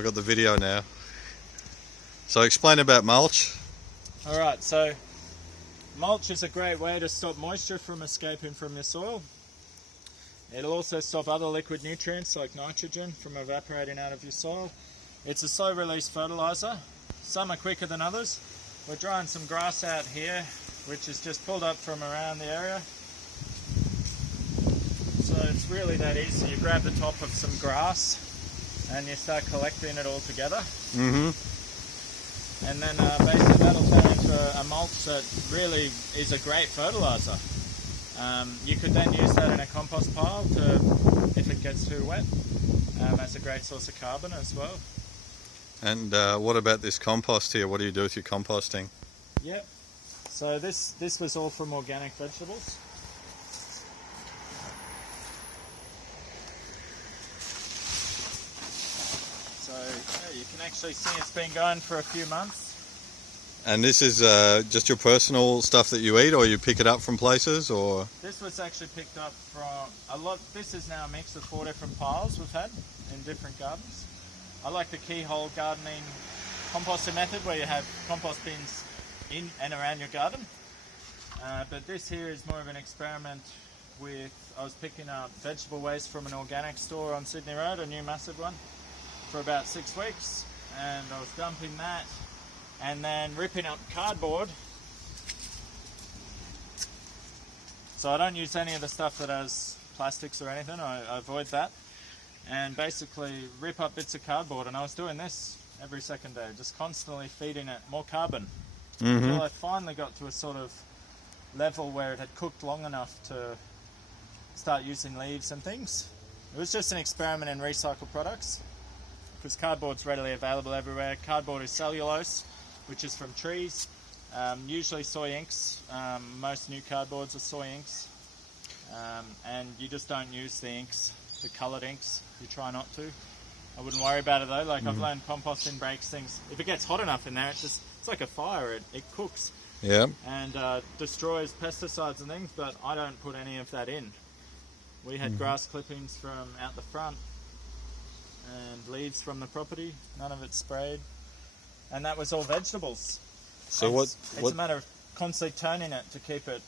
I got the video now. So explain about mulch. Alright, so mulch is a great way to stop moisture from escaping from your soil. It'll also stop other liquid nutrients like nitrogen from evaporating out of your soil. It's a slow release fertilizer. Some are quicker than others. We're drying some grass out here, which is just pulled up from around the area. So it's really that easy. You grab the top of some grass and you start collecting it all together. And then basically that'll turn into a mulch that really is a great fertilizer. You could then use that in a compost pile if it gets too wet. That's a great source of carbon as well. And what about this compost here? What do you do with your composting? Yep. So this was all from organic vegetables. So yeah, you can actually see it's been going for a few months. And this is just your personal stuff that you eat, or you pick it up from places, or? This was actually picked up from a lot. This is now a mix of 4 different piles we've had in different gardens. I like the keyhole gardening composting method where you have compost bins in and around your garden. But this here is more of an experiment with, I was picking up vegetable waste from an organic store on Sydney Road, a new massive one, for about 6 weeks. And I was dumping that and then ripping up cardboard. So I don't use any of the stuff that has plastics or anything, I avoid that. And basically rip up bits of cardboard, and I was doing this every second day, just constantly feeding it more carbon until I finally got to a sort of level where it had cooked long enough to start using leaves and things. It was just an experiment in recycled products because cardboard's readily available everywhere. Cardboard is cellulose, which is from trees, usually soy inks. Most new cardboards are soy inks, and you just don't use the inks, the coloured inks. You try not to. I wouldn't worry about it though. Like I've learned composting breaks things. If it gets hot enough in there, it's like a fire. It cooks. Yeah. And destroys pesticides and things. But I don't put any of that in. We had grass clippings from out the front and leaves from the property. None of it sprayed, and that was all vegetables. So it's a matter of constantly turning it to keep it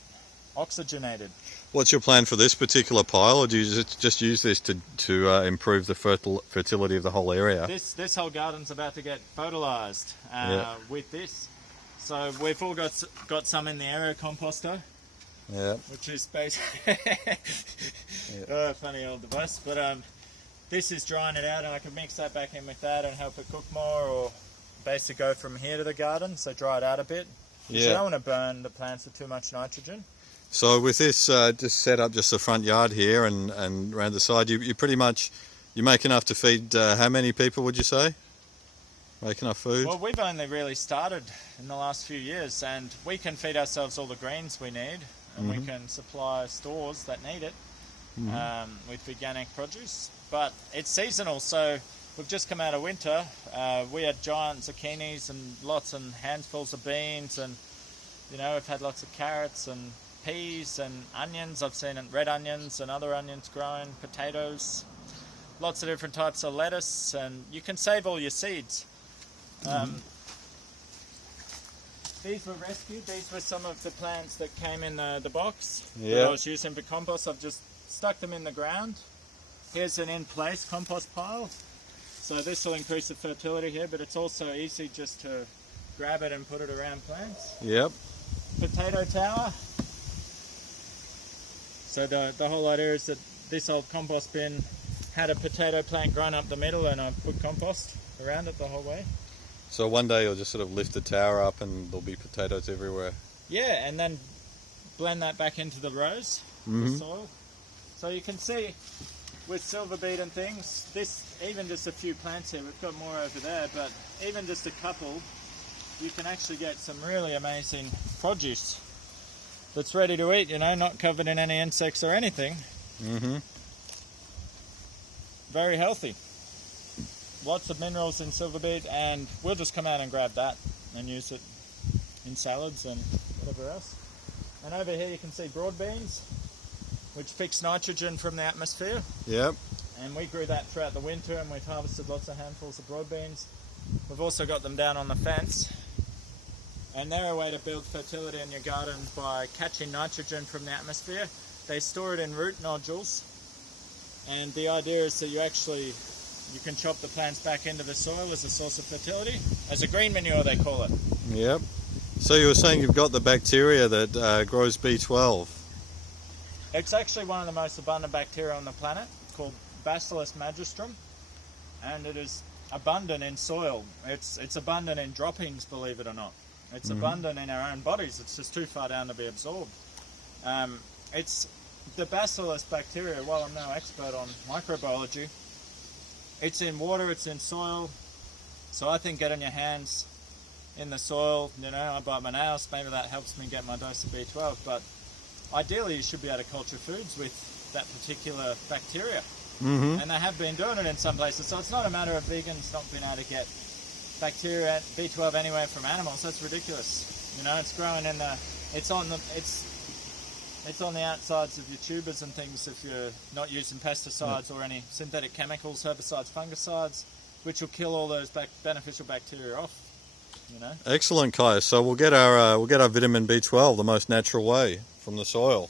oxygenated. What's your plan for this particular pile, or do you just use this to improve the fertility of the whole area? This whole garden's about to get fertilised with this. So we've all got some in the area composter. Yeah. Which is basically funny old device, but this is drying it out, and I can mix that back in with that and help it cook more, or basically go from here to the garden, so dry it out a bit. You don't want to burn the plants with too much nitrogen. So with this just set up just the front yard here and around the side, you pretty much, you make enough to feed how many people, would you say? Make enough food? Well, we've only really started in the last few years, and we can feed ourselves all the greens we need, and we can supply stores that need it with veganic produce. But it's seasonal, so we've just come out of winter. We had giant zucchinis and lots and handfuls of beans, and we've had lots of carrots and peas and onions. I've seen red onions and other onions growing, potatoes, lots of different types of lettuce, and you can save all your seeds. These were rescued. These were some of the plants that came in the box that I was using for compost. I've just stuck them in the ground. Here's an in-place compost pile. So this will increase the fertility here, but it's also easy just to grab it and put it around plants. Yep. Potato tower. So the whole idea is that this old compost bin had a potato plant grown up the middle, and I put compost around it the whole way. So one day you'll just sort of lift the tower up and there'll be potatoes everywhere. Yeah, and then blend that back into the rows, the soil. So you can see with silver beet and things, even just a few plants here, we've got more over there, but even just a couple, you can actually get some really amazing produce that's ready to eat, not covered in any insects or anything. Very healthy. Lots of minerals in silver beet, and we'll just come out and grab that and use it in salads and whatever else. And over here you can see broad beans, which fix nitrogen from the atmosphere. Yep. And we grew that throughout the winter, and we've harvested lots of handfuls of broad beans. We've also got them down on the fence. And they're a way to build fertility in your garden by catching nitrogen from the atmosphere. They store it in root nodules. And the idea is that you can chop the plants back into the soil as a source of fertility. As a green manure, they call it. Yep. So you were saying you've got the bacteria that grows B12. It's actually one of the most abundant bacteria on the planet, called Bacillus magistrum. And it is abundant in soil. It's abundant in droppings, believe it or not. It's abundant in our own bodies. It's just too far down to be absorbed. It's the Bacillus bacteria. While I'm no expert on microbiology, it's in water, it's in soil. So I think getting your hands in the soil, I bite my nails, maybe that helps me get my dose of B12. But ideally, you should be able to culture foods with that particular bacteria. And they have been doing it in some places. So it's not a matter of vegans not being able to get bacteria B12 anywhere from animals. That's ridiculous. It's growing in it's on the outsides of your tubers and things if you're not using pesticides or any synthetic chemicals, herbicides, fungicides, which will kill all those beneficial bacteria off. Excellent, Kai. So we'll get our vitamin B12 the most natural way from the soil.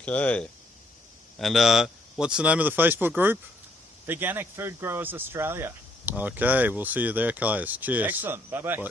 Okay. And what's the name of the Facebook group? Veganic Food Growers Australia. Okay, we'll see you there, Kais. Cheers. Excellent. Bye-bye. Bye.